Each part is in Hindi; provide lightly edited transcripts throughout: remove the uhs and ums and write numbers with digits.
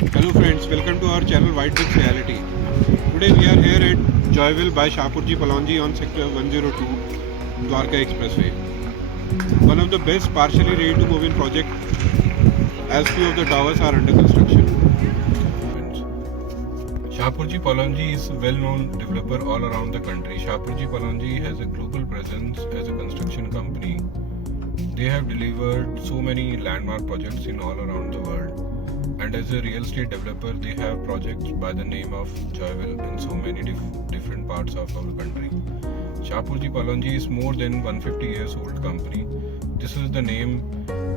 Hello friends, welcome to our channel White Bricks Reality. Today we are here at Joyville by Shahpurji Palonji on sector 102 Dwarka Expressway. One of the best partially ready to move in project as few of the towers are under construction. Shahpurji Palonji is a well-known developer all around the country. Shahpurji Palonji has a global presence as a construction company. They have delivered so many landmark projects in all around the world. And as a real estate developer, they have projects by the name of Joyville in so many different parts of our country. Shahpurji Palonji is more than 150 years old company. This is the name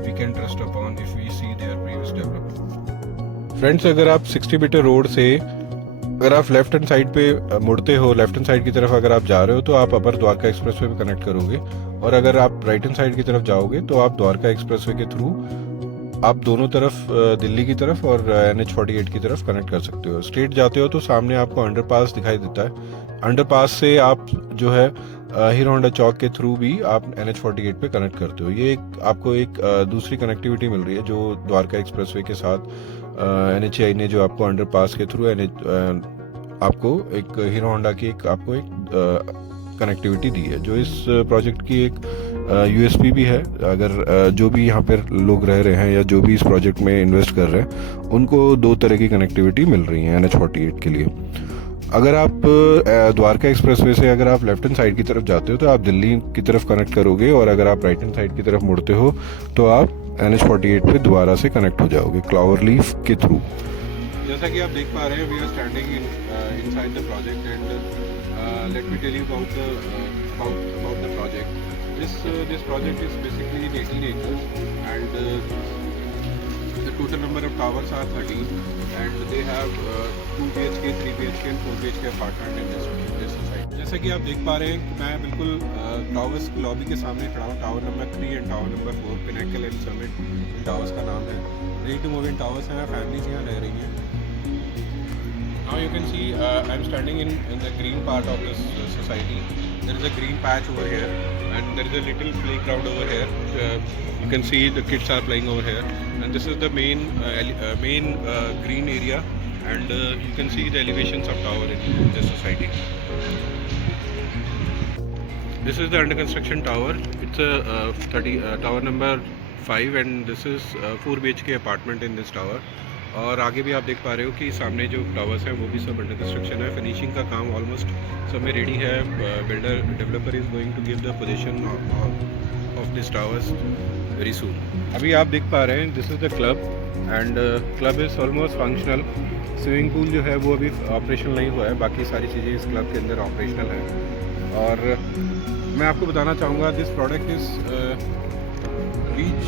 we can trust upon if we see their previous development. Friends, अगर आप 60 मीटर रोड से अगर आप लेफ्ट हैंड साइड पे मुड़ते हो, लेफ्ट हैंड साइड की तरफ अगर आप जा रहे हो तो आप अपर द्वारका एक्सप्रेसवे पे कनेक्ट करोगे, और अगर आप राइट हैंड साइड की तरफ जाओगे तो आप द्वारका एक्सप्रेसवे के थ्रू आप दोनों तरफ दिल्ली की तरफ और NH48 की तरफ कनेक्ट कर सकते हो। स्ट्रेट जाते हो तो सामने आपको अंडरपास दिखाई देता है। अंडरपास से आप जो है हीरो होंडा चौक के थ्रू भी आप NH48 पे कनेक्ट करते हो। ये आपको एक दूसरी कनेक्टिविटी मिल रही है जो द्वारका एक्सप्रेसवे के साथ NHAI ने जो आपको अंडरपास के थ्रू आपको एक हीरो होंडा की आपको एक कनेक्टिविटी दी है, जो इस प्रोजेक्ट की एक USP भी है। अगर जो भी यहाँ पर लोग रह रहे हैं या जो भी इस प्रोजेक्ट में इन्वेस्ट कर रहे हैं उनको दो तरह की कनेक्टिविटी मिल रही है NH48 के लिए। अगर आप द्वारका एक्सप्रेसवे से अगर आप लेफ्ट हैंड साइड की तरफ जाते हो तो आप दिल्ली की तरफ कनेक्ट करोगे, और अगर आप राइट हैंड साइड की तरफ मुड़ते हो तो आप NH48 पे दोबारा से कनेक्ट हो जाओगे क्लावर लीफ के थ्रू। जैसा कि आप देख पा रहे हैं, we are standing inside the project and let me tell you about the project. This project is basically in 18 acres, and the total number of towers are 13, and they have 2 BHK, 3 BHK and 4 BHK apartment in this society. जैसा कि आप देख पा रहे हैं, मैं बिल्कुल टावर्स लॉबी के सामने खड़ा हूँ. Tower number 3 and tower number 4 Pinnacle and Summit towers का नाम है. Ready to move in towers हैं, फैमिलीज यहाँ रह रही हैं. Now you can see I am standing in the green part of this society. There is a green patch over here, and there is a little playground over here. You can see the kids are playing over here, and this is the main green area, and you can see the elevations of tower in this society. This is the under construction tower. It's a tower number 5, and this is 4 BHK apartment in this tower. और आगे भी आप देख पा रहे हो कि सामने जो टावर्स हैं वो भी सब अंडर कंस्ट्रक्शन है. फिनिशिंग का काम ऑलमोस्ट सब में रेडी है. Builder developer is going to give the position of this towers very soon. अभी आप देख पा रहे हैं, this is the club, and club is almost functional. Swimming pool जो है वो अभी ऑपरेशनल नहीं हुआ है, बाकी सारी चीज़ें इस क्लब के अंदर ऑपरेशनल हैं. और मैं आपको बताना चाहूँगा, this product is reach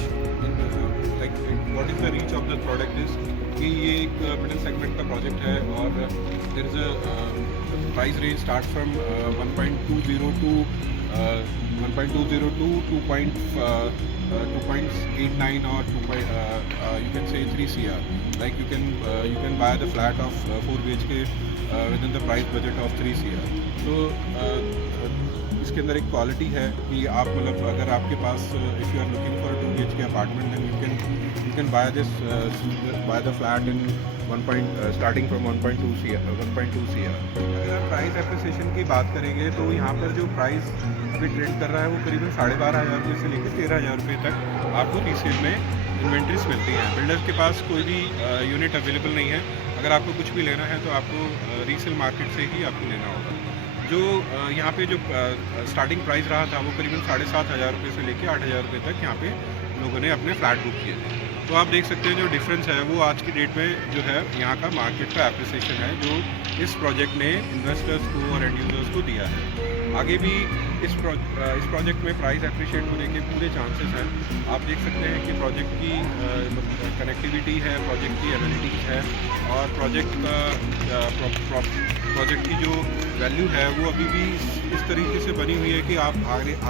like what is the reach of the product is कि ये एक मिडिल सेगमेंट का प्रोजेक्ट है, और there is a price range start from 1.20 to 2.89 or you can say 3 CR. Like you can buy the flat of 4 BHK within the price budget of 3 CR. तो इसके अंदर एक क्वालिटी है कि आप मतलब अगर आपके पास if you are looking for 2 BHK apartment, then you can buy the flat in starting from 1.2 CR. अगर आप प्राइस एप्रिसिएशन की बात करेंगे तो यहाँ पर जो प्राइस अभी ट्रेंड कर रहा है वो करीबन 12,500 रुपये से लेकर 13,000 रुपये तक आपको रीसेल में इन्वेंट्रीज मिलती हैं. बिल्डर्स के पास कोई भी यूनिट अवेलेबल नहीं है. अगर आपको कुछ भी लेना है तो आपको रीसेल मार्केट से ही आपको लेना होगा. जो यहाँ पे जो स्टार्टिंग प्राइस रहा था वो करीबन 7,500 रुपये से लेकर 8,000 रुपये तक यहाँ पे लोगों ने अपने फ्लैट बुक किए थे. तो आप देख सकते हैं जो डिफरेंस है वो आज की डेट में जो है यहाँ का मार्केट का एप्रिसिएशन है जो इस प्रोजेक्ट ने इन्वेस्टर्स को और एंड यूजर्स को दिया है. आगे भी इस प्रोजेक्ट में प्राइस एप्रिशिएट होने के पूरे चांसेस हैं. आप देख सकते हैं कि प्रोजेक्ट की कनेक्टिविटी है, प्रोजेक्ट की एनालिटिक्स है, और प्रोजेक्ट की जो वैल्यू है वो अभी भी इस तरीके से बनी हुई है कि आप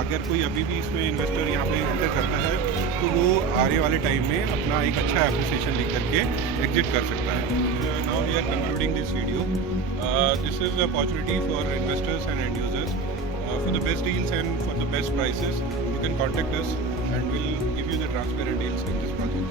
अगर कोई अभी भी इसमें इन्वेस्टर यहाँ पे एंटर करता है तो वो आने वाले टाइम में अपना एक अच्छा एप्रिसिएशन लेकर के एग्जिट कर सकता है. Now we are concluding this video. This is opportunity for investors and end users. For the best deals and for the best prices, you can contact us and we'll give you the transparent deals in this project.